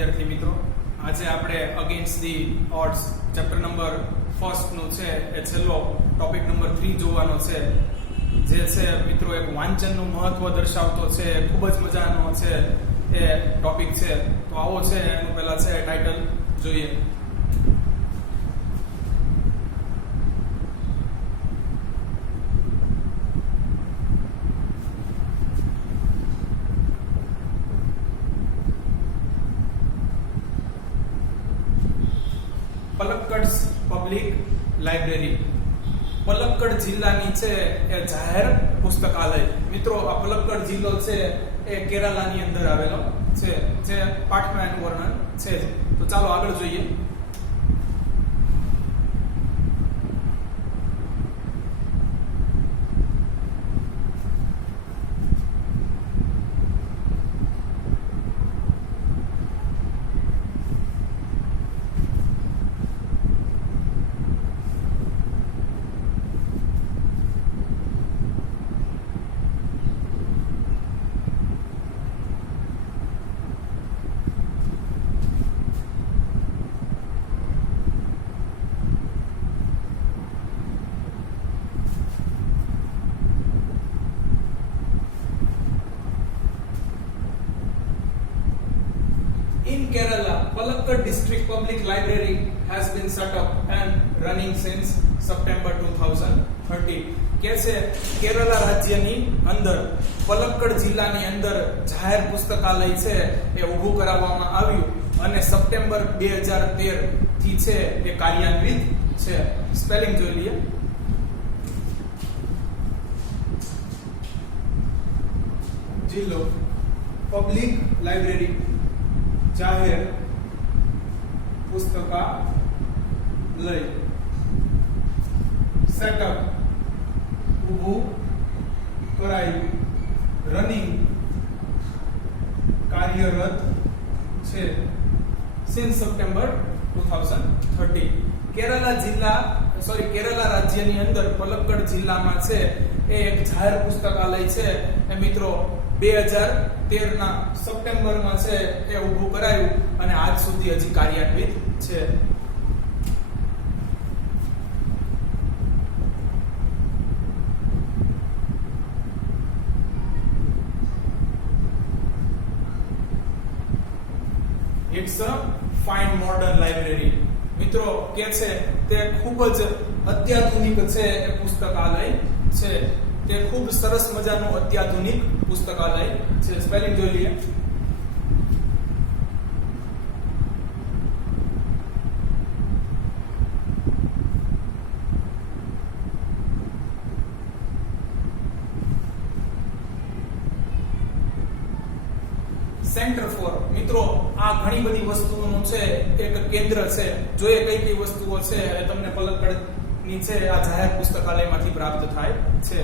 વિદ્યાર્થી મિત્રો, આજે આપણે against the odds chapter number 1 નું છે એ છેલ્લો ટોપિક નંબર 3 જોવાનો છે, જે છે મિત્રો એક વાંચનનું મહત્વ દર્શાવતો છે, ખૂબ જ મજાનો છે એ ટોપિક છે. તો આવો છે એનું પહેલા છે ટાઇટલ જોઈએ. પલક્કડ પબ્લિક લાઇબ્રેરી પલક્કડ જિલ્લાની છે એ જાહેર પુસ્તકાલય. મિત્રો આ પલક્કડ જિલ્લો છે એ કેરાલાની અંદર આવેલો છે, જે પાઠમાં એનું વર્ણન છે. તો ચાલો આગળ જોઈએ. In Kerala, Palakkad District Public Library has been set up and running since September 2013. કે છે કેરલા રાજ્યની અંદર પલક્કડ જિલ્લાની અંદર જાહેર પુસ્તકાલય છે એ ઊભું કરાવવામાં આવ્યું અને સપ્ટેમ્બર 2013 થી છે એ કાર્યાન્વિત છે. સ્પેલિંગ જોઈ લઈએ. જિલ્લો, પબ્લિક લાઇબ્રેરી, જાહેર પુસ્તકાલય, સેટઅપ ઊભું કરાયું, રનિંગ કાર્યરત છે, સિન્સ સપ્ટેમ્બર 2013. કેરલા રાજ્યની અંદર પલક્કડ જિલ્લામાં છે એ એક જાહેર પુસ્તકાલય છે એ મિત્રો 2013 ના સપ્ટેમ્બરમાં છે એ ઊભું કરાયું અને આજ સુધી હજી કાર્યાન્વિત છે. It's a fine modern library. મિત્રો કે છે તે ખૂબ જ અત્યાધુનિક છે એ પુસ્તકાલય છે. તે ખૂબ સરસ મજાનું અત્યાધુનિક પુસ્તકાલય છે. સ્પેલિંગ જોઈ લઈએ. Centre for. મિત્રો આ ઘણી બધી વસ્તુઓનું છે એક કેન્દ્ર છે. જોઈએ કઈ કઈ વસ્તુઓ છે એ તમને પલક્કડ ની છે આ જાહેર પુસ્તકાલયમાંથી પ્રાપ્ત થાય છે.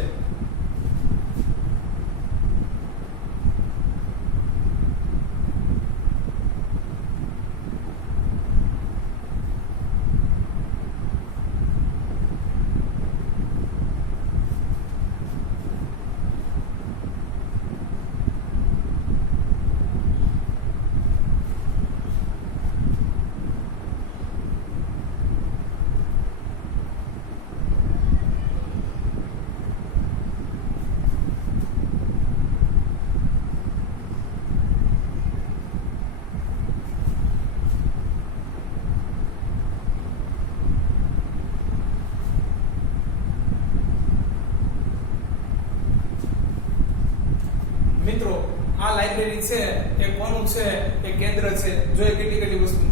મિત્રો આ લાઇબ્રેરી છે એ કોનું છે એ કેન્દ્ર છે. જોઈએ કેટલી કેટલી વસ્તુ,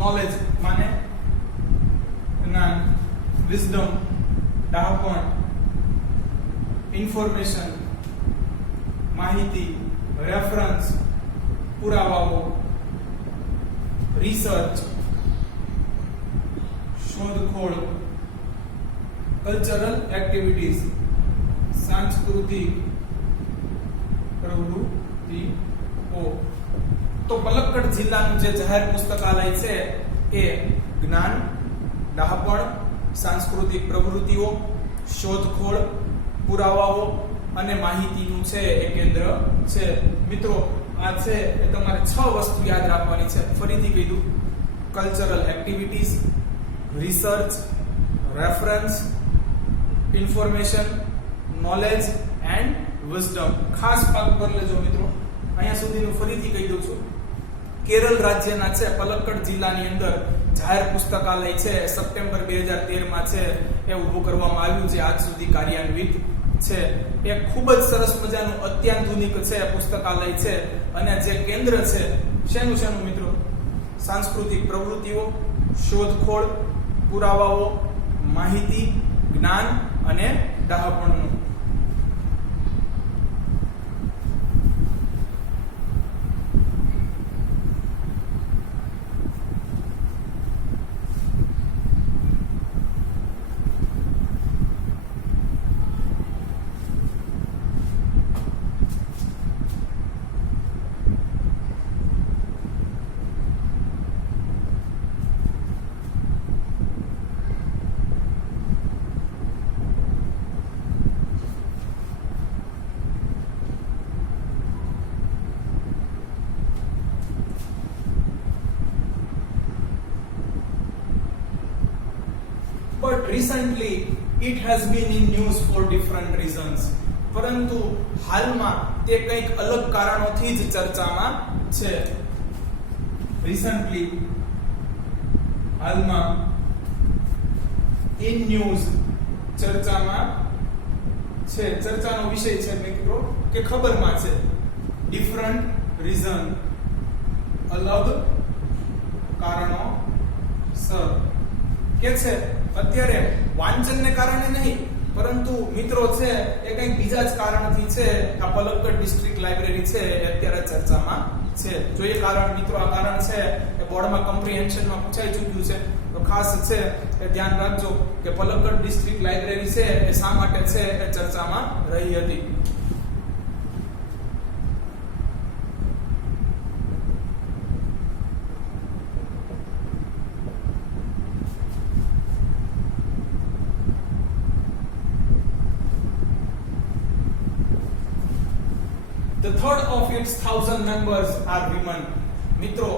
નોલેજ માને જ્ઞાન, વિઝડમ ડહાપણ, ઇન્ફોર્મેશન માહિતી, રેફરન્સ પુરાવાઓ, રિસર્ચ શોધખોળ, કલ્ચરલ એક્ટિવિટીઝ સાંસ્કૃતિક પ્રવૃત્તિઓ. તો પલક્કડ જિલ્લાનું જે જાહેર પુસ્તકાલય છે એ જ્ઞાન, ડહાપણ, સાંસ્કૃતિક પ્રવૃત્તિઓ, શોધખોળ, પુરાવાઓ અને માહિતીનું છે એ કેન્દ્ર છે. મિત્રો આ છે એ તમારે 6 વસ્તુ યાદ રાખવાની છે. ફરીથી કીધું, cultural activities, research, reference, information, knowledge and wisdom. ખાસ ભાગ પર લેજો મિત્રો. અહીંયા સુધીનું ફરીથી કહી દઉં છું. કેરળ રાજ્યના છે પલક્કડ જિલ્લાની અંદર જાહેર પુસ્તકાલય છે સપ્ટેમ્બર 2013 માં છે એ ઊભું કરવામાં આવ્યું છે, આજ સુધી કાર્યાન્વિત છે. એ ખૂબ જ સરસ મજાનું અત્યાધુનિક છે પુસ્તકાલય છે. અને જે કેન્દ્ર છે શેનું મિત્રો? સાંસ્કૃતિક પ્રવૃત્તિઓ, શોધખોળ, પુરાવાઓ, માહિતી, જ્ઞાન અને ડહાપણનું. But recently it has been in news for different reasons. પરંતુ હાલમાં તે કંઈક અલગ કારણોથી જ ચર્ચામાં છે. Recently, હાલમાં, in news, ચર્ચામાં છે. ચર્ચાનો વિષય છે મિત્રો કે ખબરમાં છે. Different reason, અલગ કારણોસર. કે છે અત્યારે વાંચનને કારણે નહીં, પરંતુ મિત્રો છે એ કંઈક બીજા જ કારણથી છે આ પલક્કડ ડિસ્ટ્રિક્ટ લાઇબ્રેરી છે એ અત્યારે ચર્ચામાં છે. જો એ કારણ મિત્રો, આ કારણ છે એ બોર્ડમાં કોમ્પ્રિહેન્શનમાં પૂછાઈ ચૂક્યું છે, તો ખાસ છે એ ધ્યાન રાખજો કે પલક્કડ ડિસ્ટ્રિક્ટ લાઇબ્રેરી છે એ શા માટે છે એ ચર્ચામાં રહી હતી. The third of its 1,000 members are women. મિત્રો,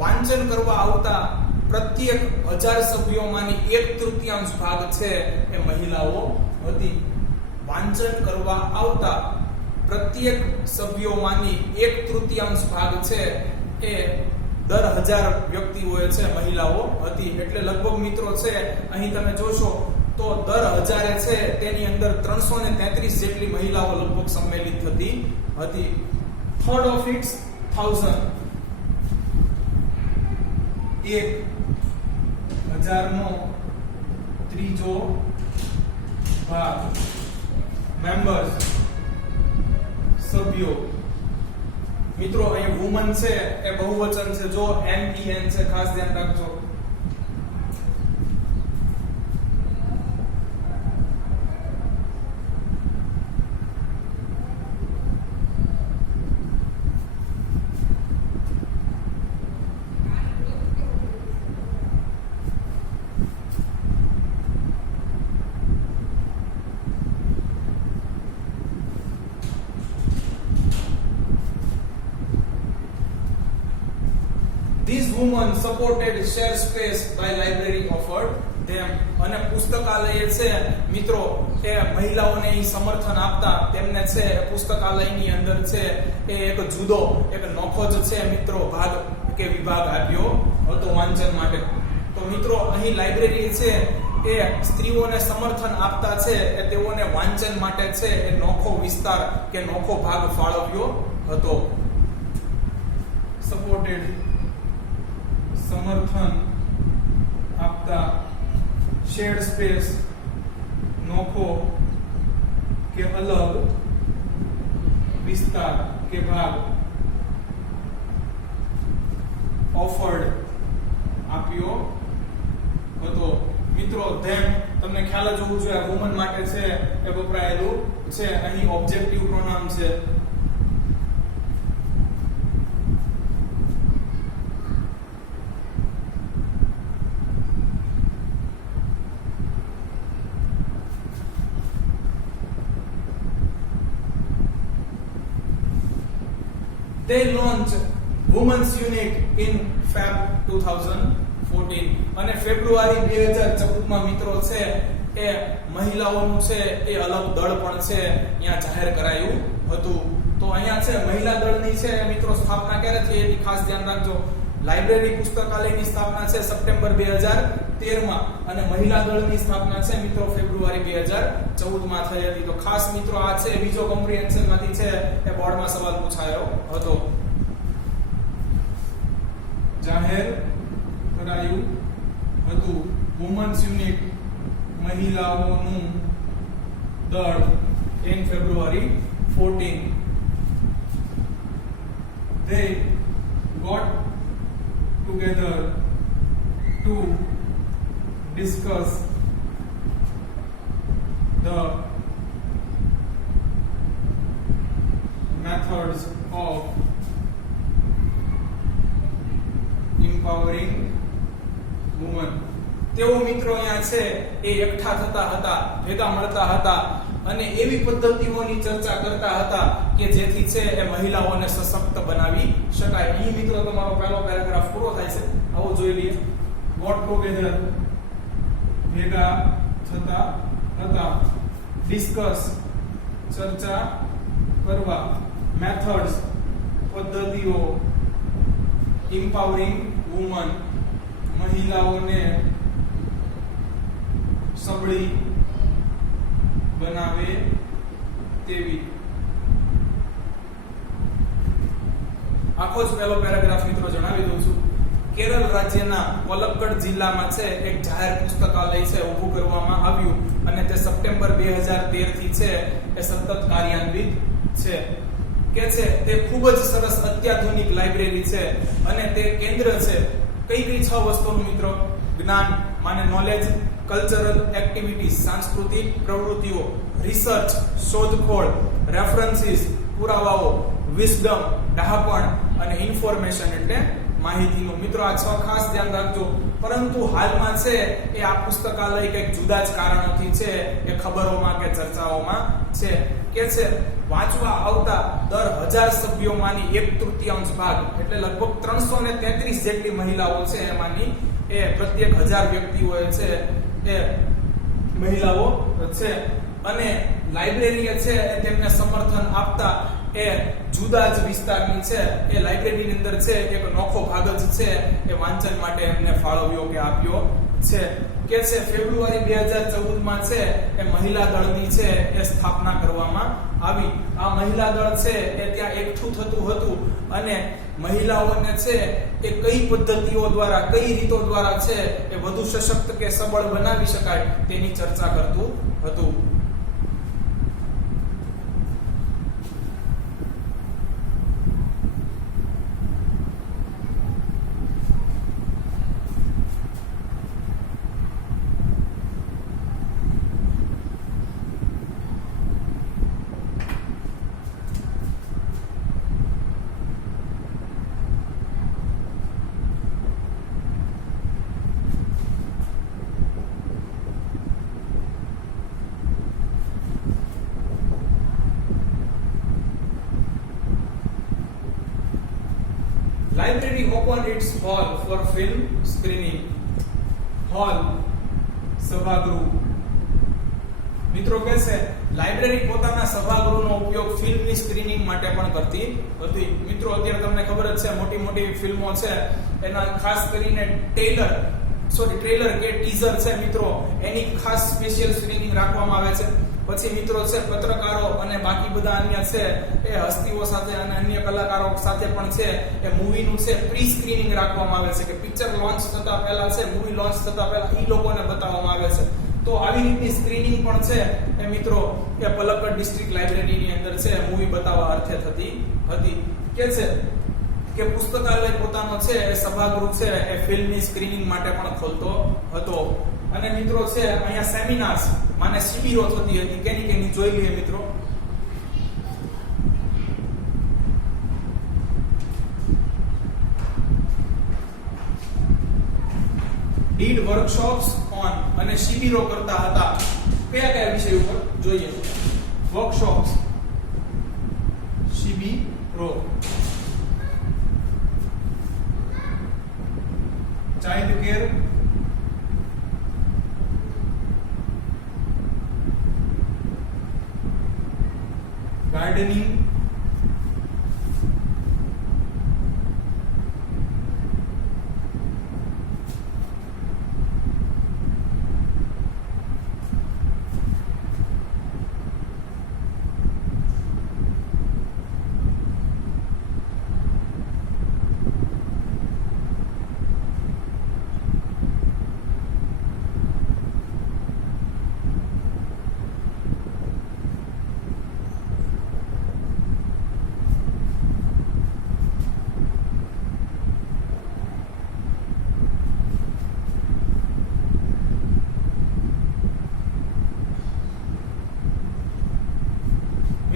વાંચન કરવા આવતા પ્રત્યેક 1000 સભ્યોમાંની 1/3 ભાગ છે એ મહિલાઓ હતી. વાંચન કરવા આવતા પ્રત્યેક સભ્યોમાંની 1/3 ભાગ છે એ દર 1000 વ્યક્તિઓ છે મહિલાઓ હતી. એટલે લગભગ મિત્રો છે અહીં તમે જોશો તો દર 1000 છે તેની અંદર 333 જેટલી મહિલાઓ લગભગ સંમેલિત થતી હતી. થર્ડ ઓફ ઇટ્સ 1000, 1000 નો ત્રીજો ભાગ, મેમ્બર્સ, સભ્યો. મિત્રો અહીં વુમન છે એ બહુવચન છે, જો MEN છે, ખાસ ધ્યાન રાખજો. These women supported share space by library offered them. અને પુસ્તકાલય છે મિત્રો એ મહિલાઓને સમર્થન આપતા તેમને છે પુસ્તકાલયની અંદર છે એ એક જુદો એક નોખો જ છે મિત્રો ભાગ કે વિભાગ આપ્યો હતો વાંચન માટે. તો મિત્રો અહીં લાઇબ્રેરી છે એ સ્ત્રીઓને સમર્થન આપતા છે એ તેઓને વાંચન માટે છે એ નોખો વિસ્તાર કે નોખો ભાગ ફાળવ્યો હતો. સપોર્ટેડ, સમર્થન આપતા, શેડ સ્પેસ, નોખો કે અલગ વિસ્તાર કે ભાગ, ઓફર્ડ આપ્યો હતો. મિત્રો ધેમ તમને ખ્યાલ જ હોવું જોઈએ વુમન માટે છે એ વપરાયેલું છે. અહીં ઓબ્જેક્ટિવ પ્રોનાઉન છે. they launched women's unit in Feb 2014 અને ફેબ્રુઆરી 2014 માં મિત્રો છે એ મહિલાઓનું છે એ અલગ દળ પણ છે અહીંયા જાહેર કરાયું હતું. તો અહીંયા છે મહિલા દળની છે મિત્રો સ્થાપના ક્યારે થઈ એની ખાસ ધ્યાન રાખજો. લાઇબ્રેરી પુસ્તકાલયની સ્થાપના છે સપ્ટેમ્બર 2013 માં અને મહિલા દળની સ્થાપના છે મિત્રો ફેબ્રુઆરી 2014 માં થઈ હતી. તો ખાસ મિત્રો આ છે બીજો કોમ્પ્રિહેન્શન માંથી છે એ બોર્ડમાં સવાલ પૂછાયો હતો. જાહેર કરાયું હતું વુમન્સ યુનિટ મહિલાઓનું દળ in February 14. They got together to discuss the methods of empowering women. તેઓ મિત્રો અહીંયા છે એ એકઠા થતા હતા, ભેગા મળતા હતા અને એવી પદ્ધતિઓની ચર્ચા કરતા હતા કે જેથી છે એ મહિલાઓને સશક્ત બનાવી શકાય. અહીં મિત્રો તમારો પહેલો પેરેગ્રાફ પૂરો થાય છે. આવો જોઈ લઈએ. ગોટ ટુગેધર ભેગા થતા હતા, ડિસ્કસ ચર્ચા કરવા, મેથડ્સ પદ્ધતિઓ, એમ્પાવરિંગ વુમન મહિલાઓને સબળી બનાવે તેવી. આખો જ પહેલો પેરેગ્રાફ મિત્રો જણાવી દઉં છું. કેરળ રાજ્યના પલક્કડ જિલ્લામાં છે એક જાહેર પુસ્તકાલય છે ઊભું કરવામાં આવ્યું અને તે સપ્ટેમ્બર 2013 થી છે એ સતત કાર્યાન્વિત છે. કે છે તે ખૂબ જ સરસ અત્યાધુનિક લાઇબ્રેરી છે અને તે કેન્દ્ર છે કઈ 6 વસ્તુનું મિત્રો? જ્ઞાન માને નોલેજ, કલ્ચરલ એક્ટિવિટીઝ સાંસ્કૃતિક પ્રવૃત્તિઓ, રિસર્ચ શોધખોળ, રેફરન્સીસ પુરાવાઓ, વિઝડમ ડહાપણ અને ઇન્ફોર્મેશન એટલે માહિતીનું. મિત્રો આ 6 ખાસ ધ્યાન રાખજો. પરંતુ હાલમાં છે એ આ પુસ્તકાલય કંઈક જુદા જ કારણોથી છે એ ખબરોમાં કે ચર્ચાઓમાં છે. કે છે વાંચવા આવતા દર 1000 સભ્યોમાંની 1/3 ભાગ એટલે લગભગ 333 જેટલી મહિલાઓ છે એમાંની એ પ્રત્યેક 1000 વ્યક્તિઓએ છે એ મહિલાઓ છે અને લાઇબ્રેરીએ છે તેમને સમર્થન આપતા એ જુદા જ વિસ્તારની છે એ લાઇબ્રેરીની અંદર છે એક નોખો ભાગ જ છે એ વાંચન માટે એમને ફાળવ્યો કે આપ્યો છે. કે છે ફેબ્રુઆરી 2014 માં છે એ મહિલા દળની છે એ સ્થાપના કરવામાં આવી. આ મહિલા દળ છે એ ત્યાં એકઠું થતું હતું અને મહિલાઓને છે એ કઈ પદ્ધતિઓ દ્વારા, કઈ રીતો દ્વારા છે એ વધુ સશક્ત કે સબળ બનાવી શકાય તેની ચર્ચા કરતું હતું. Library opened its hall for film screening. Hall સભાગૃહ. મિત્રો કહે છે લાઇબ્રેરી પોતાના સભાગૃહનો ઉપયોગ ફિલ્મની સ્ક્રીનિંગ માટે પણ કરતી હતી. મિત્રો અત્યારે તમને ખબર જ છે મોટી મોટી ફિલ્મો છે એના ખાસ કરીને ટ્રેલર કે ટીઝર છે મિત્રો એની ખાસ સ્પેશિયલ સ્ક્રીનિંગ રાખવામાં આવે છે. પછી મિત્રો છે પત્રકારો અને બાકી બધા અન્ય છે એ હસ્તીઓ સાથે અને અન્ય કલાકારો સાથે પણ છે એ મૂવીનું છે પ્રી સ્ક્રીનિંગ રાખવામાં આવે છે કે પિક્ચર લોન્ચ થતા પહેલા છે, મૂવી લોન્ચ થતા પહેલા ઈ લોકોને બતાવવામાં આવે છે. તો આવી રીતની સ્ક્રીનિંગ પણ છે એ મિત્રો એ પલક્કડ ડિસ્ટ્રિક્ટ લાઇબ્રેરીની અંદર છે મૂવી બતાવવા અર્થે થતી હતી. કે છે કે પુસ્તકાલય પોતાનો છે એ સભાગૃહ છે એ ફિલ્મની સ્ક્રીનિંગ માટે પણ ખોલતો હતો. અને મિત્રો છે અહીંયા સેમિનાર્સ માને શિબિરો થતી હતી. કેની જોઈ લઈએ મિત્રો. did workshops on અને શિબિરો કરતા હતા. કયા વિષય ઉપર જોઈએ? વર્કશોપ્સ, શિબિરો. ચાઇલ્ડ કેર, ગાર્ડનિંગ,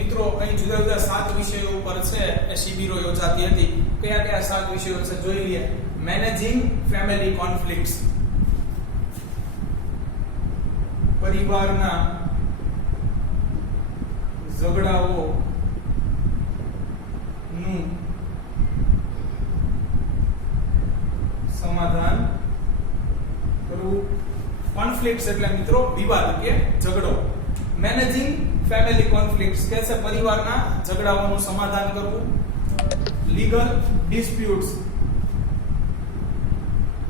મિત્રો અહીં જુદા જુદા 7 વિષયો ઉપર છે એ શિબિરો યોજાતી હતી. કયા કયા 7 વિષયો છે જોઈ લઈએ. મેનેજિંગ ફેમિલી કોન્ફ્લિક્ટ્સ, પરિવારના ઝઘડાઓ નું સમાધાન કરવું. કોન્ફ્લિક્ટ્સ એટલે મિત્રો વિવાદ કે ઝઘડો. મેનેજિંગ ફેમિલી કોન્ફ્લિક્ટ્સ કે છે પરિવારના ઝઘડાઓનું સમાધાન કરવું. લીગલ ડિસ્પ્યુટ્સ,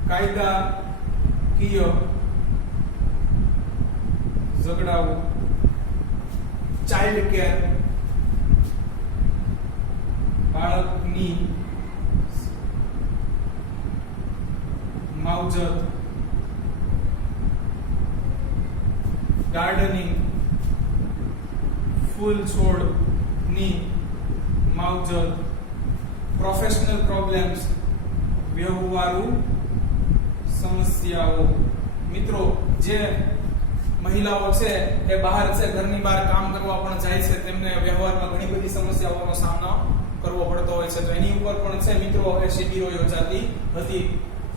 કાયદાકીય ઝઘડાઓ. ચાઇલ્ડ કેર, બાળકની માવજત. ગાર્ડનિંગ, ફૂલ છોડની માવજત. પ્રોફેશનલ પ્રોબ્લેમ્સ, વ્યવહારુ સમસ્યાઓ. મિત્રો જે મહિલાઓ છે એ બહાર છે, ઘરની બહાર કામ કરવા પણ જાય છે, તેમને વ્યવહારમાં ઘણી બધી સમસ્યાઓનો સામનો કરવો પડતો હોય છે, તો એની ઉપર પણ છે મિત્રો એ શિબિરો યોજાતી હતી.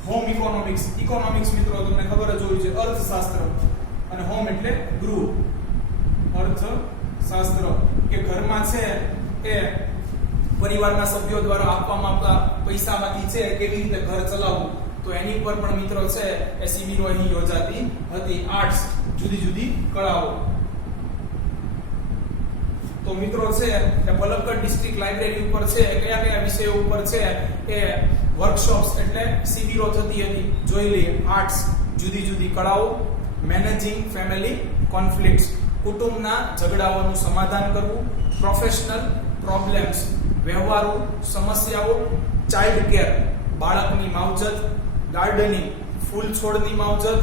Home economics. ઇકોનોમિક્સ મિત્રો તમને ખબર જ હોવી જોઈએ, અર્થશાસ્ત્ર, અને હોમ એટલે ગૃહ. અર્થશાસ્ત્ર કે ઘરમાં છે એ પરિવારના સભ્યો દ્વારા આપવામાં આવતા પૈસામાંથી છે કેવી રીતે ઘર ચલાવવું, તો એની ઉપર પણ મિત્રો છે એ શિબિરો અહીં યોજાતી હતી. આર્ટ્સ, જુદી જુદી કળાઓ. તો મિત્રો છે એ પલક્કડ ડિસ્ટ્રિક્ટ લાઇબ્રેરી ઉપર છે કયા કયા વિષયો ઉપર છે એ વર્કશોપ્સ એટલે શિબિરો થતી હતી જોઈ લઈએ. આર્ટ્સ, જુદી જુદી કળાઓ. મેનેજિંગ ફેમિલી કોન્ફ્લિક્ટ્સ, કુટુંબના ઝઘડાઓનું સમાધાન કરવું. પ્રોફેશનલ પ્રોબ્લેમ્સ, વ્યવહારુ સમસ્યાઓ. ચાઇલ્ડ કેર, બાળકની માવજત. ગાર્ડનિંગ, ફૂલ છોડની માવજત.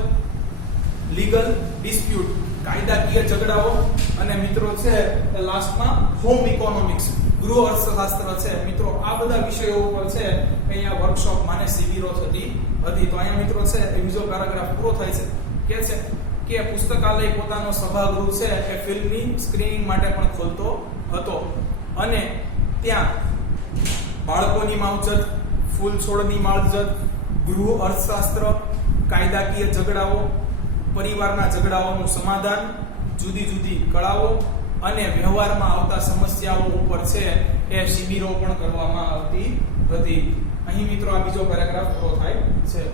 લીગલ ડિસ્પ્યુટ, કાયદાકીય ઝઘડાઓ. અને મિત્રો છે લાસ્ટમાં હોમ ઇકોનોમિક્સ, ગૃહ અર્થશાસ્ત્ર છે. મિત્રો આ બધા વિષયો ઉપર છે અહીંયા વર્કશોપ માને શિબિરો થતી હતી. તો અહીંયા મિત્રો છે એ બીજો પેરાગ્રાફ પૂરો થાય છે. કે છે કે પુસ્તકાલય પોતાનો સભાગૃહ છે એ ફિલ્મની સ્ક્રીનિંગ માટે પણ ખોલતો હતો, અને ત્યાં બાળકોની માવજત, ફૂલ છોડની માવજત, ગૃહ અર્થશાસ્ત્ર, કાયદાકીય ઝઘડાઓ, પરિવારના ઝઘડાઓનું સમાધાન, જુદી જુદી કળાઓ અને વ્યવહારમાં આવતા સમસ્યાઓ ઉપર છે એ શિબિરો પણ કરવામાં આવતી હતી. અહીં મિત્રો આ બીજો પેરાગ્રાફ પૂરો થાય છે.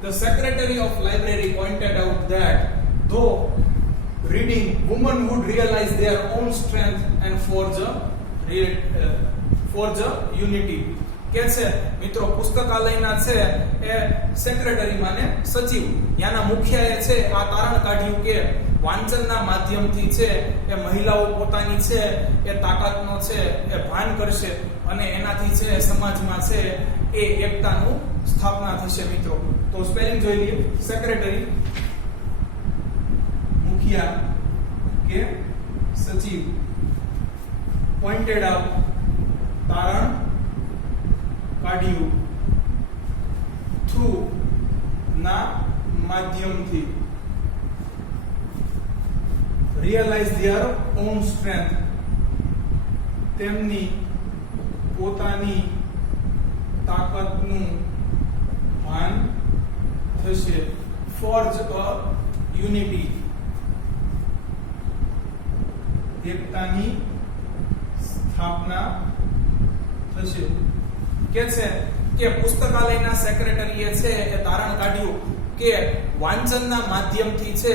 The secretary of library pointed out that though reading, women would realize their own strength and forge a unity. કે છે મિત્રો પુસ્તકાલયના છે એ સેક્રેટરી માને સચિવ યાના મુખ્યએ છે આ તારણ કાઢ્યું કે વાંચનના માધ્યમથી છે એ મહિલાઓ પોતાની છે એ તાકાતનો છે એ ભાન કરશે અને એનાથી છે સમાજમાં છે એ એકતાનું સ્થાપના થશે મિત્રો. તો સ્પેલિંગ જોઈ લઈએ. સેક્રેટરી મુખિયા કે સચિવ, પોઇન્ટેડ આઉટ તારણ કાઢ્યું, થ્રુ ના માધ્યમથી, રિયલાઇઝ ધેર ઓન સ્ટ્રેન્થ તેમની પોતાની તાકાતનું ભાન થશે, ફોર્જ અ યુનિટી એકતાની સ્થાપના થશે. કે છે કે પુસ્તકાલયના સેક્રેટરીએ છે એ તારણ કાઢ્યું કે વાંચનના માધ્યમથી છે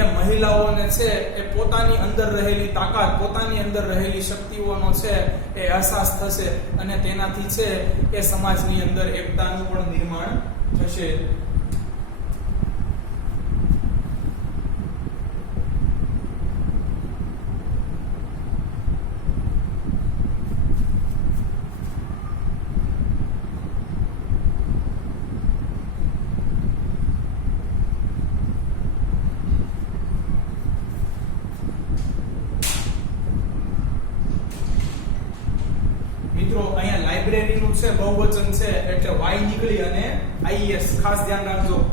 એ મહિલાઓને છે એ પોતાની અંદર રહેલી તાકાત, પોતાની અંદર રહેલી શક્તિઓનો છે એ અહેસાસ થશે અને તેનાથી છે એ સમાજની અંદર એકતાનું પણ નિર્માણ થશે. મિત્રો અહીંયા લાઇબ્રેરી નું છે બહુવચન છે એટલે વાય નીકળી અને આઈએસ ખાસ ધ્યાન રાખજો.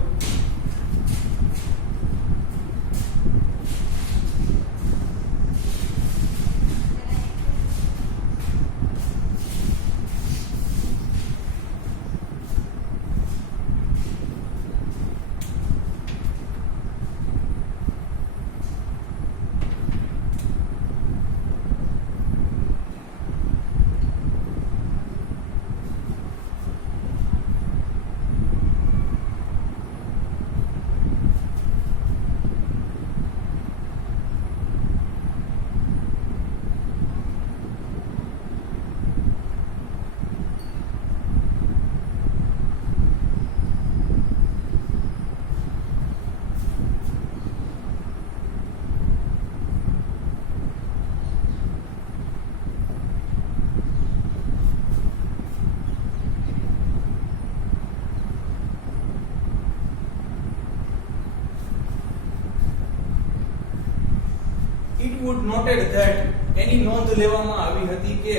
It would noted that એની નોંધ લેવામાં આવી હતી કે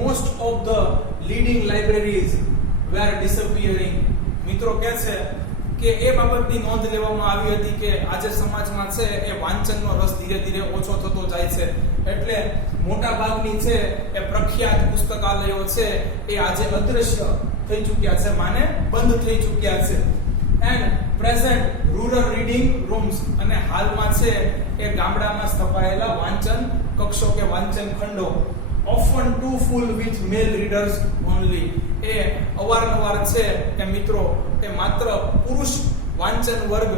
most of the leading libraries were disappearing. મિત્રો કહે છે કે એ બાબતની નોંધ લેવામાં આવી હતી કે આજે સમાજમાં છે એ વાંચનનો રસ ધીરે ધીરે ઓછો થતો જાય છે એટલે મોટા ભાગની છે એ પ્રખ્યાત પુસ્તકાલયો છે એ આજે અદ્રશ્ય થઈ ચૂક્યા છે, માને બંધ થઈ ચૂક્યા છે. And present rural reading rooms અને હાલમાં છે એ ગામડામાં સ્થપાયેલા વાંચન કક્ષો કે વાંચન ખંડો often too full with male readers only. એ અવારનવાર છે કે મિત્રો એ માત્ર પુરુષ વાંચન વર્ગ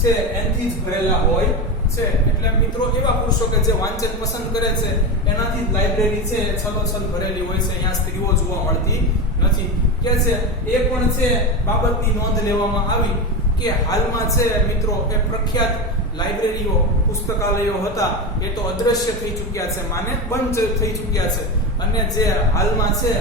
છે એનાથી જ ભરેલા હોય છે. એટલે મિત્રો એવા પુરુષો કે જે વાંચન પસંદ કરે છે એનાથી લાઇબ્રેરી છે છલોછલ ભરેલી હોય છે, અહીંયા સ્ત્રીઓ જોવા મળતી નથી. કે છે એ પણ છે બાબતની નોંધ લેવામાં આવી કે હાલમાં છે મિત્રો એ પ્રખ્યાત લાઇબ્રેરીઓ પુસ્તકાલયો હતા એ તો અદ્રશ્ય થઈ ચૂક્યા છે, માને બંધ થઈ ચૂક્યા છે. અને જે હાલમાં છે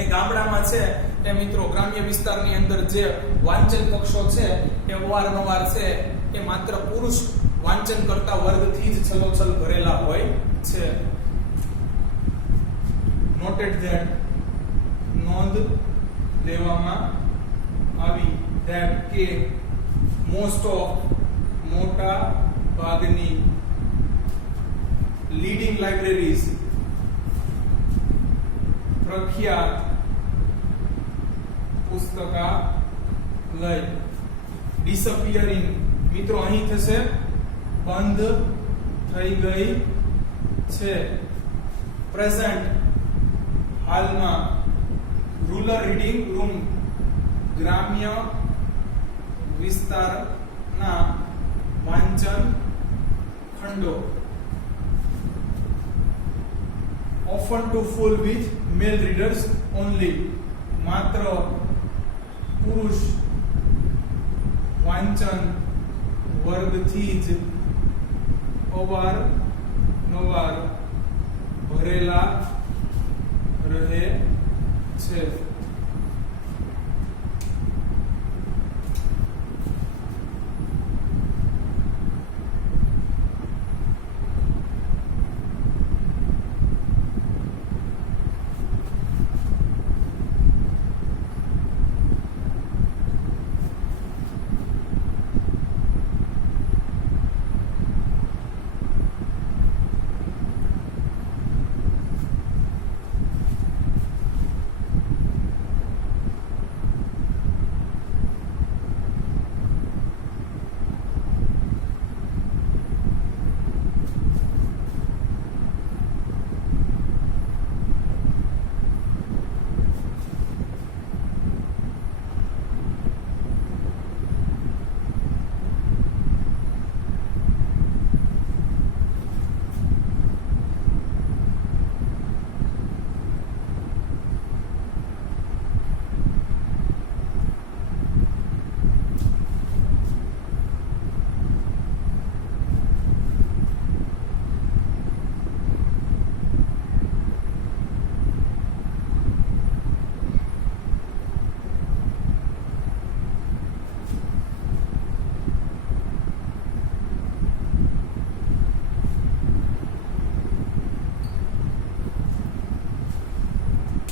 એ ગામડામાં છે એ મિત્રો ગ્રામ્ય વિસ્તારની અંદર જે વાંચન કક્ષો છે એ અવારનવાર છે એ માત્ર પુરુષ વાંચન કરતા વર્ગથી જ છલોછલ ભરેલા હોય છે. નોટેડ ધેટ નોંધ લેવામાં આવી ધેટ કે મોસ્ટ ઓફ મોટા ભાગની લીડિંગ લાઇબ્રેરીઝ પ્રખ્યાત પુસ્તકાલય ડિસઅપિયરિંગ મિત્રો અહીં થશે બંધ થઈ ગઈ છે. પ્રેઝન્ટ હાલમાં રૂરલ રીડિંગ રૂમ ગ્રામ્ય વિસ્તારના વાંચન ખંડો often to full with male readers only, માત્ર પુરુષ વાંચન વર્ગથી જ અવારનવાર ભરેલા રહે છે.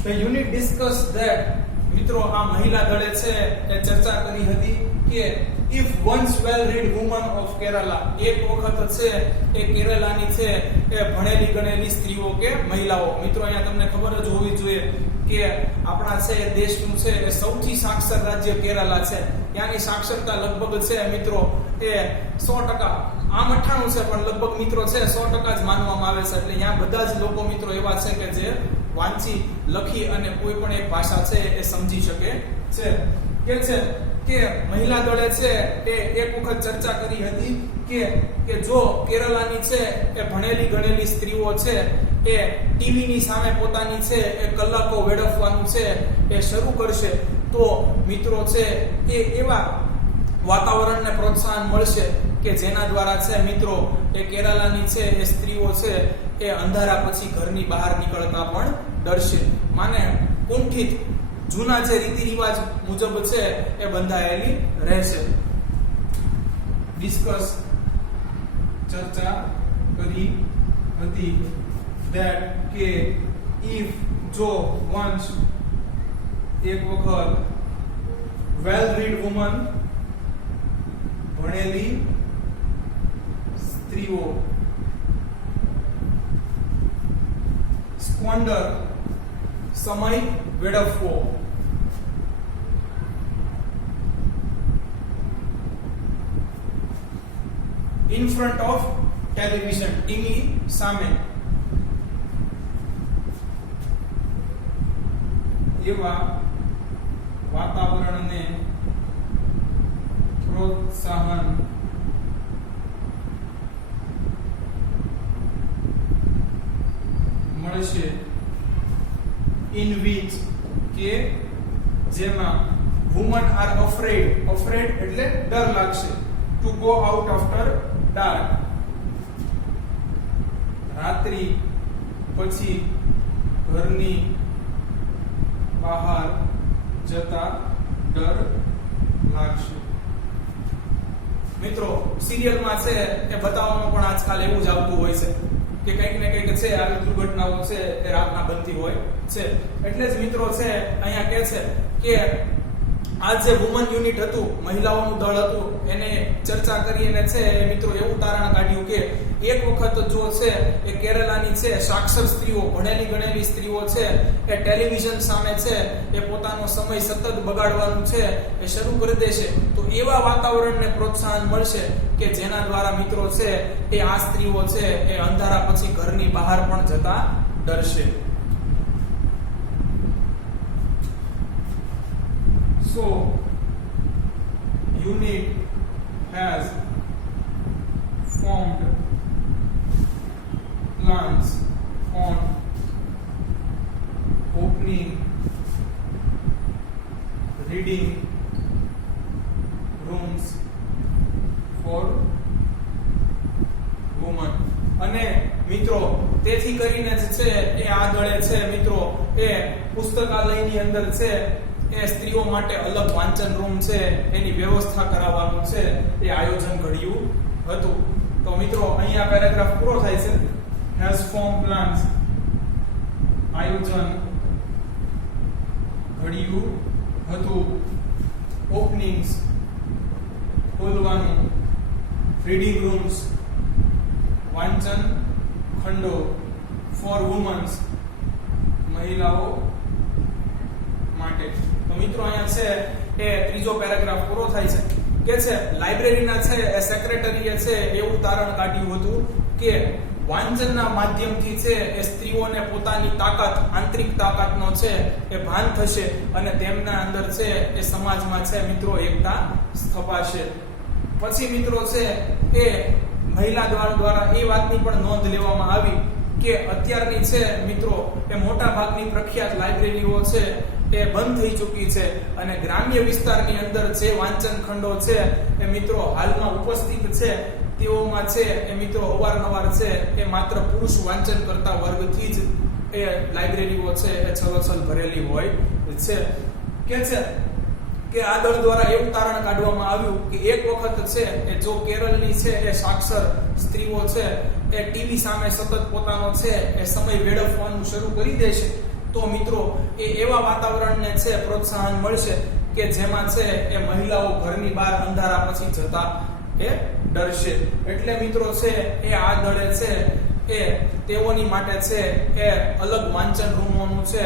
The unit discussed that, મિત્રો આ મહિલા દળે છે એ ચર્ચા કરી હતી કે if once well read woman of Kerala, એક વખત છે એ કેરલાની છે એ ભણેલી ગણેલી સ્ત્રીઓ કે મહિલાઓ. મિત્રો અહીંયા તમને ખબર જ હોવી જોઈએ કે આપણા છે એ દેશનું છે એ સૌથી સાક્ષર રાજ્ય કેરલા છે. ત્યાંની સાક્ષરતા લગભગ છે મિત્રો એ 100%, આમ 98 છે પણ લગભગ મિત્રો છે 100% જ માનવામાં આવે છે. એટલે અહીંયા બધા જ લોકો મિત્રો એવા છે કે જે વાંચી લખી અને કોઈ પણ એક ભાષા છે એ સમજી શકે છે. કે છે કે મહિલા દળે છે એ એક વખત ચર્ચા કરી હતી કે જો કેરલાની છે એ ભણેલી ગણેલી સ્ત્રીઓ છે એ ટીવીની સામે પોતાની છે એ કલાકો વેડફવાનું છે એ શરૂ કરશે તો મિત્રો છે એ એવા વાતાવરણને પ્રોત્સાહન મળશે કે જેના દ્વારા છે મિત્રો એ કેરલાની છે એ સ્ત્રીઓ છે એ અંધારા પછી ઘરની બહાર નીકળતા પણ ડરશે. માને કુંઠિત જૂના જે રીતિ રિવાજ મુજબ છે એ બંધાયેલી રહેશે. ડિસ્કસ ચર્ચા કરી હતી that કે if જો once એક વખત well read woman ભણેલી સ્ત્રીઓ squander સમય વેડફવો in front of television, TV સામે એવા વાતાવરણને પ્રોત્સાહન મળશે in which કે જેમાં women are afraid એટલે ડર લાગશે to go out after dark, રાત્રિ પછી ઘરની બહાર જતા ડર લાગશે. મિત્રો સિરિયલમાં છે એ બતાવવામાં પણ આજકાલ એવું જ આવતું હોય છે કે કંઈક ને કંઈક છે આવી દુર્ઘટનાઓ છે એ રાતના બનતી હોય છે. એટલે જ મિત્રો છે અહીંયા કહે છે કે આ જે વુમન યુનિટ હતું, મહિલાઓનું દળ હતું, એને ચર્ચા કરી અને છે એ મિત્રો એવું તારણ કાઢ્યું કે એક વખત જો છે એ કેરલાની છે સાક્ષર સ્ત્રીઓ, ભણેલી ગણેલી સ્ત્રીઓ છે એ ટેલિવિઝન સામે છે એ પોતાનો સમય સતત બગાડવાનું છે એ શરૂ કરી દેશે તો એવા વાતાવરણને પ્રોત્સાહન મળશે કે જેના દ્વારા મિત્રો છે એ આ સ્ત્રીઓ છે એ અંધારા પછી ઘરની બહાર પણ જતા ડરશે. So, unit has formed plans on opening reading rooms for women. અને મિત્રો તેથી કરીને જ છે એ આગળ છે મિત્રો એ પુસ્તકાલયની અંદર છે એ સ્ત્રીઓ માટે અલગ વાંચન રૂમ છે એની વ્યવસ્થા કરાવવાનું છે એ આયોજન ઘડ્યું હતું. તો મિત્રો અહીંયા પેરેગ્રાફ પૂરો થાય છે. હેઝ ફોર્મ પ્લાન્સ આયોજન ઘડ્યું હતું. ઓપનિંગ્સ ખોલવાનું. રીડિંગ રૂમ્સ વાંચન ખંડો. ફોર વુમન્સ મહિલાઓ માટે. તો મિત્રો અહીંયા છે એ ત્રીજો પેરેગ્રાફ પૂરો થાય છે કે છે લાઇબ્રેરીના છે એ સેક્રેટરીએ છે એવું તારણ કાઢ્યું હતું કે વાંચનના માધ્યમથી છે એ સ્ત્રીઓને પોતાની તાકાત આંતરિક તાકાતનો છે એ ભાન થશે અને તેમના અંદર છે એ સમાજમાં છે મિત્રો એકતા સ્થપાશે. પછી મિત્રો છે એ મહિલા દ્વારા એ વાતની પણ નોંધ લેવામાં આવી કે અત્યારની છે મિત્રો એ મોટા ભાગની પ્રખ્યાત લાઇબ્રેરીઓ છે એ બંધ થઈ ચૂકી છે અને ગ્રામ્ય વિસ્તારની અંદર જે વાંચન ખંડો છે એ મિત્રો હાલમાં ઉપસ્થિત છે તેઓમાં છે એ મિત્રો અવારનવાર છે એ માત્ર પુરુષ વાંચન કરતા વર્ગથી જ એ લાઇબ્રેરીઓ છે એ છલોછલ ભરેલી હોય છે કે આ દળ દ્વારા એવું તારણ કાઢવામાં આવ્યું કે એક વખત છે એ જો કેરળની છે એ સાક્ષર સ્ત્રીઓ છે એ ટીવી સામે સતત પોતાનો છે એ સમય વેડફવાનું શરૂ કરી દેશે તો મિત્રો એ એવા વાતાવરણને છે પ્રોત્સાહન મળશે કે જેમાં છે એ મહિલાઓ ઘરની બહાર અંધારા પછી જતા એ ડરશે. એટલે મિત્રો છે એ આ દળે છે એ તેઓની માટે છે એ અલગ વાંચન રૂમોનું છે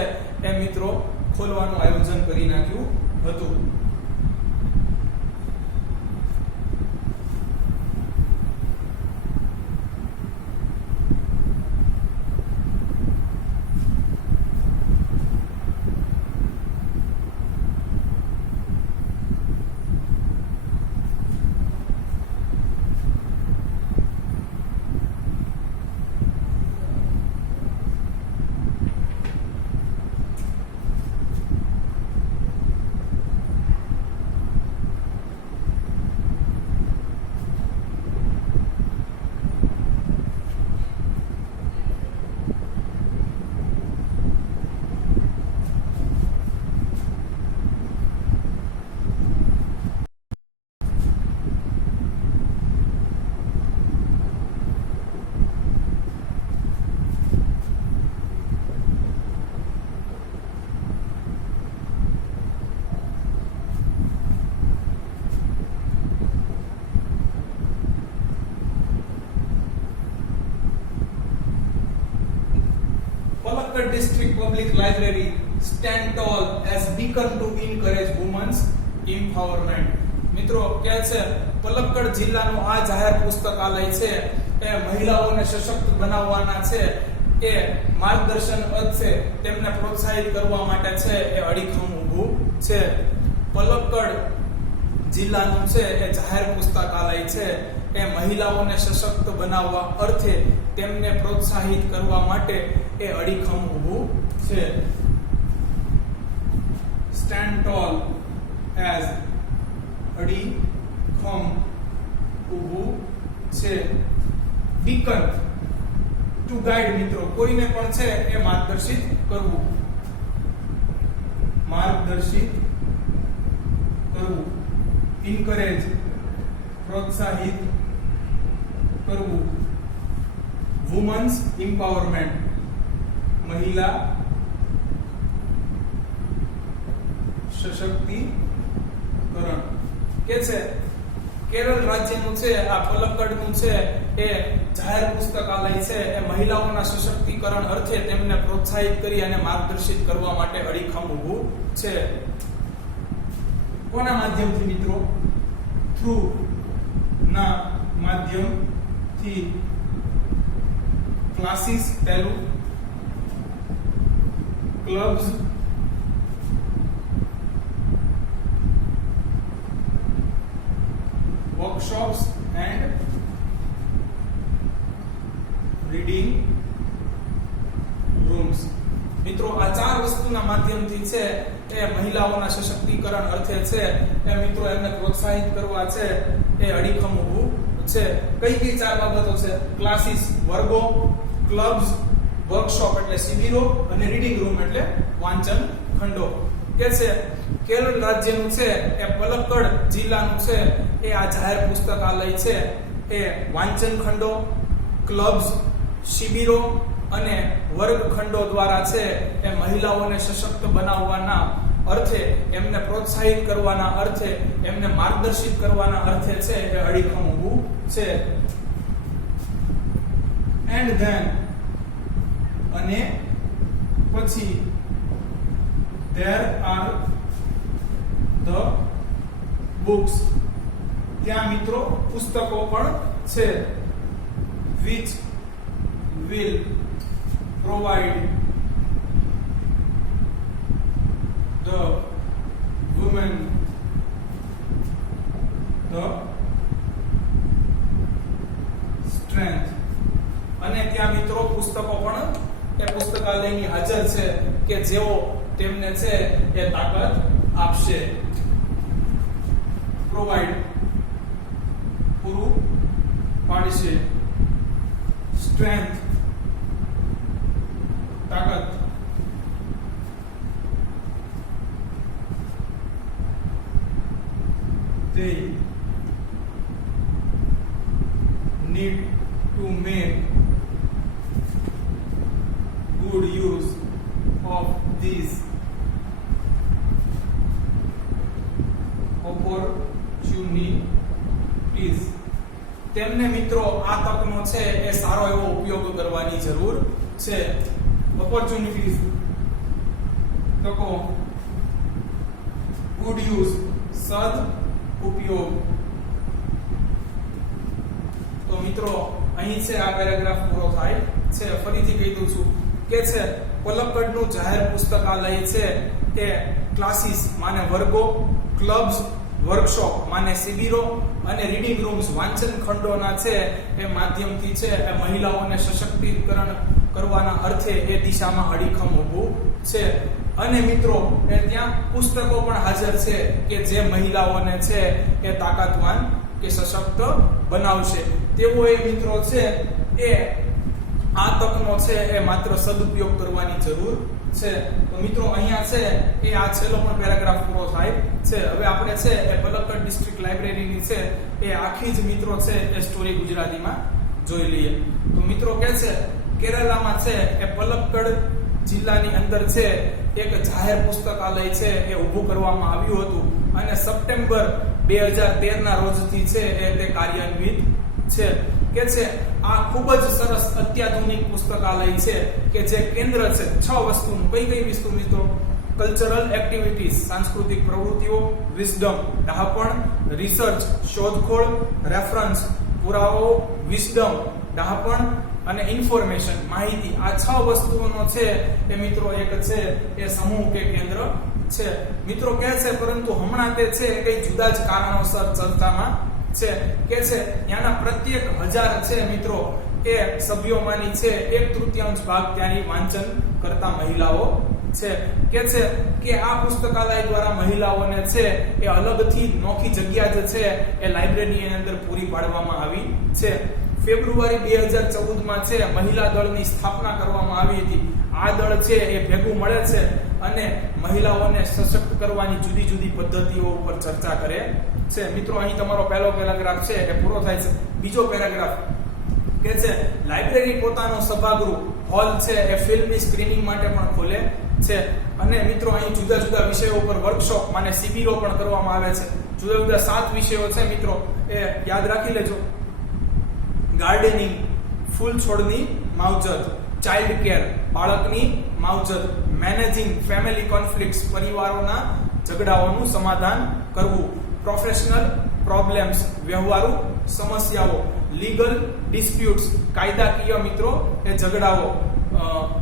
એ મિત્રો ખોલવાનું આયોજન કરી નાખ્યું હતું. Palakkad District Public Library stand tall as beacon to encourage women's empowerment. મિત્રો કહે છે પલક્કડ જિલ્લાનું આ જાહેર પુસ્તકાલય છે એ મહિલાઓને સશક્ત બનાવવાના છે એ માર્ગદર્શન છે તેમને પ્રોત્સાહિત કરવા માટે છે એ અડીખમ ઊભું છે. પલક્કડ જિલ્લાનું છે એ જાહેર પુસ્તકાલય છે એ મહિલાઓને સશક્ત બનાવવા અર્થે તેમને પ્રોત્સાહિત કરવા માટે એ અડીખમ ઊભું છે. સ્ટેન્ડ ટોલ એઝ અડીખમ ઊભું છે. બીકન ટુ ગાઈડ મિત્રો કોઈને પણ છે એ માર્ગદર્શિત કરવું. ઇન્કરેજ પ્રોત્સાહિત કરવું. વુમન્સ એમ્પાવરમેન્ટ મહિલા સશક્તિકરણ. કે છે કેરળ રાજ્યનું છે આ પલક્કડનું છે એ જાહેર પુસ્તકાલય છે એ મહિલાઓના સશક્તિકરણ અર્થે તેમને પ્રોત્સાહિત કરી અને માર્ગદર્શિત કરવા માટે અડીખમ ઊભું છે. કોના માધ્યમથી મિત્રો? થ્રુ ના માધ્યમથી. ક્લાસીસ પહેલું, clubs, workshops and reading rooms. મિત્રો આ ચાર વસ્તુના માધ્યમથી છે એ મહિલાઓના સશક્તિકરણ અર્થે છે એ મિત્રો એમને પ્રોત્સાહિત કરવા છે એ અડીખમ ઊભું છે. કઈ કઈ ચાર બાબતો છે? ક્લાસીસ વર્ગો, ક્લબ્સ, વર્કશોપ એટલે શિબિરો અને રીડિંગ રૂમ એટલે વાંચન ખંડો. કે છે કેરળ રાજ્યનું છે એ પલક્કડ જિલ્લાનું છે એ આ જાહેર પુસ્તકાલય છે એ વાંચન ખંડો, ક્લબ્સ, શિબિરો અને વર્ગખંડો દ્વારા છે એ મહિલાઓને સશક્ત બનાવવાના અર્થે, એમને પ્રોત્સાહિત કરવાના અર્થે, એમને માર્ગદર્શિત કરવાના અર્થે છે એ અડીખમ ઊભું છે. એન્ડ ધેન અને પછી there are the books, ત્યાં મિત્રો પુસ્તકો પણ છે, which will provide the women the strength. અને ત્યાં મિત્રો પુસ્તકો પણ એ પુસ્તકાલયની હાજર છે કે જેઓ તેમને છે એ તાકાત આપશે. પ્રોવાઈડ પૂરું પાડશે, સ્ટ્રેન્થ તાકાત, they need to make good use of these opportunities. તેમને મિત્રો આ તકનો છે એ સારો એવો ઉપયોગ કરવાની જરૂર છે. ઓપોર્ચ્યુનિટીઝ તકો, ગુડ યુઝ સદ ઉપયોગ. તો મિત્રો અહીં છે આ પેરેગ્રાફ પૂરો થાય છે. ફરીથી કહી દઉં છું કે છે પલક્કડનું જાહેર પુસ્તકાલય છે એ ક્લાસીસ માને વર્ગો, ક્લબ્સ વર્કશોપ માને શિબિરો અને રીડિંગ રૂમ્સ વાંચન ખંડોના છે એ માધ્યમથી છે એ મહિલાઓને સશક્તિકરણ કરવાના અર્થે એ દિશામાં અડીખમ ઊભું છે. અને મિત્રો એ ત્યાં પુસ્તકો પણ હાજર છે કે જે મહિલાઓને છે એ તાકાતવાન કે સશક્ત બનાવશે. તેવો એ મિત્રો છે એ આ તકનો છે એ માત્ર સદુપયોગ કરવાની જરૂર છે. તો મિત્રો અહીંયા છે એ આ છેલ્લો પણ પેરેગ્રાફ પૂરો થાય છે. હવે આપણે છે એ પલક્કડ ડિસ્ટ્રિક્ટ લાઇબ્રેરીની છે એ આખી જ મિત્રો છે એ સ્ટોરી ગુજરાતીમાં જોઈ લઈએ. તો મિત્રો કે છે કેરળમાં છે એ પલક્કડ જિલ્લાની અંદર છે એક જાહેર પુસ્તકાલય છે એ ઊભું કરવામાં આવ્યું હતું અને સપ્ટેમ્બર 2013 ના રોજથી છે એ તે કાર્યાન્વિત છે. કે છે આ ખૂબ જ સરસ અત્યાધુનિક પુસ્તકાલય છે કે જે કેન્દ્ર છે 6 વસ્તુનું. કઈ વસ્તુ મિત્રો? કલ્ચરલ એક્ટિવિટીઝ સાંસ્કૃતિક પ્રવૃત્તિઓ, વિઝડમ ડહાપણ, રિસર્ચ શોધખોળ, રેફરન્સ પુરાવો, વિઝડમ ડહાપણ અને ઇન્ફોર્મેશન માહિતી. આ 6 વસ્તુઓનો છે એ મિત્રો એક છે એ સમૂહ કે કેન્દ્ર છે. મિત્રો કહે છે પરંતુ હમણાં તે છે કઈ જુદા જ કારણોસર ચર્ચામાં છે. કે છે ત્યાંના પ્રત્યેક 1000 છે મિત્રો એ સભ્યોમાંની છે 1/3 ભાગ ત્યાંની વાંચન કરતા મહિલાઓ છે. કે છે કે આ પુસ્તકાલય દ્વારા મહિલાઓને છે એ અલગથી નોખી જગ્યા જે છે એ લાઇબ્રેરીની અંદર પૂરી પાડવામાં આવી છે. ફેબ્રુઆરી 2014 માં છે મહિલા દળની સ્થાપના કરવામાં આવી હતી. આ દળ છે એ ભેગું મળે છે અને મહિલાઓને સશક્ત કરવાની જુદી જુદી પદ્ધતિઓ ઉપર ચર્ચા કરે છે. મિત્રો અહીં તમારો પહેલો પેરેગ્રાફ છે એ પૂરો થાય છે. બીજો પેરેગ્રાફ કે છે લાઇબ્રેરી પોતાનો સભાગૃહ હોલ છે એ ફિલ્મની સ્ક્રીનિંગ માટે પણ ખોલે છે. અને મિત્રો અહીં જુદા જુદા વિષયો ઉપર વર્કશોપ માને શિબિરો પણ કરવામાં આવે છે. જુદા જુદા 7 વિષયો છે મિત્રો એ યાદ રાખી લેજો. ગાર્ડનિંગ ફૂલ છોડની માવજત, ચાઇલ્ડ કેર બાળકની માવજત, મેનેજિંગ ફેમિલી કોન્ફ્લિક્ટ્સ પરિવારોના ઝઘડાઓનું સમાધાન કરવું, પ્રોફેશનલ પ્રોબ્લેમ્સ વ્યવહારુ સમસ્યાઓ, લીગલ ડિસ્પ્યુટ્સ કાયદાકીય મિત્રો એ ઝઘડાઓ,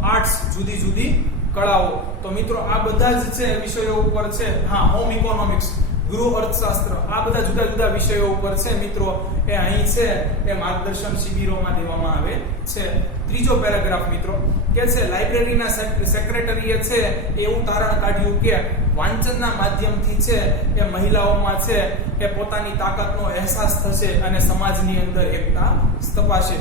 આર્ટ્સ જુદી જુદી કળાઓ. તો મિત્રો આ બધા જ છે વિષયો ઉપર છે. હા, હોમ ઇકોનોમિક્સ ગૃહ અર્થશાસ્ત્ર, આ બધા જુદા જુદા વિષયો ઉપર છે મિત્રો એ અહીં છે એ માર્ગદર્શન શિબિરોમાં દેવામાં આવે છે. ત્રીજો પેરેગ્રાફ મિત્રો કે છે લાઇબ્રેરીના સેક્રેટરીએ છે એવું તારણ કાઢ્યું કે વાંચનના માધ્યમથી છે એ મહિલાઓમાં છે એ પોતાની તાકાતનો અહેસાસ થશે અને સમાજની અંદર એકતા સ્થપાશે.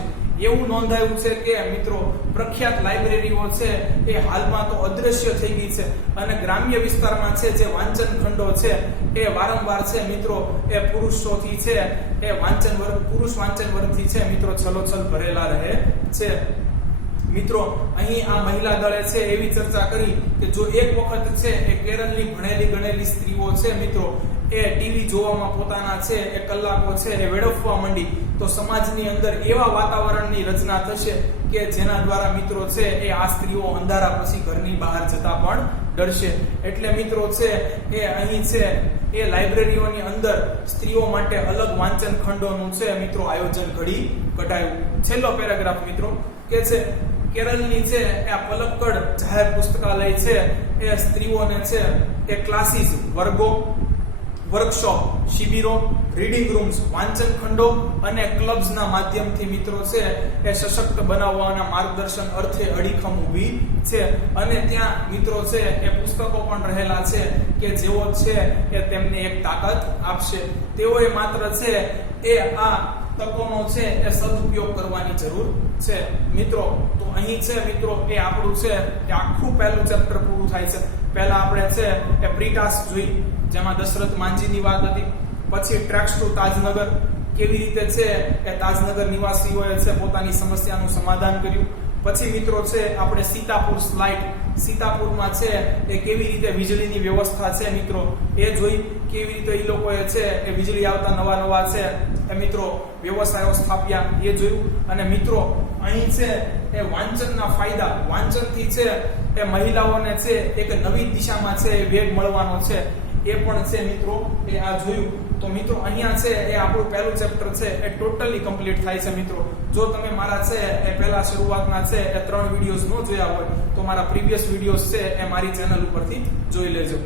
એવું નોંધાયું છે કે મિત્રો પ્રખ્યાત લાઇબ્રેરીઓ છે એ હાલમાં તો અદ્રશ્ય થઈ ગઈ છે અને ગ્રામ્ય વિસ્તારમાં છે જે વાંચન ખંડો છે એ વારંવાર છે મિત્રો એ પુરુષોથી છે એ પુરુષ વાંચન વર્ગથી છે મિત્રો છલોછલ ભરેલા રહે છે. મિત્રો અહીં આ મહિલા દળે છે એવી ચર્ચા કરી કે જો એક વખત છે એ કેરળની ભણેલી ગણેલી સ્ત્રીઓ છે મિત્રો એ ટીવી જોવામાં પોતાના છે એ કલાકો છે એ વેડફવા માંડી તો સમાજની અંદર એવા વાતાવરણની રચના થશે કે જેના દ્વારા મિત્રો છે એ આ સ્ત્રીઓ અંધારા પછી ઘરની બહાર જતા પણ ડરશે. એટલે મિત્રો છે એ અહીં છે એ લાઇબ્રેરીઓની અંદર સ્ત્રીઓ માટે અલગ વાંચન ખંડોનું છે મિત્રો આયોજન ઘડી કઢાયું. છેલ્લો પેરેગ્રાફ મિત્રો કે છે કેરળની છે આ પલક્કડ જાહેર પુસ્તકાલય છે એ સ્ત્રીઓને છે એ ક્લાસીસ, વર્ગો, વર્કશોપ, શિબિરો, રીડિંગ રૂમ્સ, વાંચન ખંડો અને ક્લબ્સના માધ્યમથી મિત્રો છે એ સશક્ત બનાવવાના માર્ગદર્શન અર્થે અડીખમ ઊભી છે. અને ત્યાં મિત્રો છે એ પુસ્તકો પણ રહેલા છે કે જેઓ છે એ તેમને એક તાકાત આપશે. તેઓએ માત્ર છે એ આ તકોનો છે એ સદુપયોગ કરવાની જરૂર છે. મિત્રો તો અહીં છે મિત્રો એ આપણું છે એ આખું પહેલું ચેપ્ટર પૂરું થાય છે. પહેલા આપણે છે એ પ્રીટાસ્ક જોઈ જેમાં દશરથ માંજીની વાત હતી. પછી ટ્રેક્સ ટુ તાજનગર, કેવી રીતે છે એ તાજનગર નિવાસીઓએ છે પોતાની સમસ્યાનું સમાધાન કર્યું. પછી મિત્રો છે આપણે સીતાપુર સ્લાઇડ, સીતાપુરમાં છે એ કેવી રીતે વીજળીની વ્યવસ્થા છે મિત્રો એ જોઈ, કેવી રીતે એ લોકોએ છે એ વીજળી આવતા નવા છે એ મિત્રો વ્યવસાયો સ્થાપ્યા એ જોયું. અને મિત્રો અહીં છે એ વાંચનના ફાયદા, વાંચનથી છે એ મહિલાઓને છે એક નવી દિશામાં છે એ વેગ મળવાનો છે એ પણ છે મિત્રો એ આ જોયું. તો મિત્રો અહીંયા છે એ આપણું પહેલું ચેપ્ટર છે એ ટોટલી કમ્પ્લીટ થાય છે. મિત્રો જો તમે મારા છે એ પહેલા શરૂઆતના છે એ 3 વિડીયોઝ ન જોયા હોય તો મારા પ્રીવિયસ વિડીયોઝ છે એ મારી ચેનલ ઉપરથી જોઈ લેજો.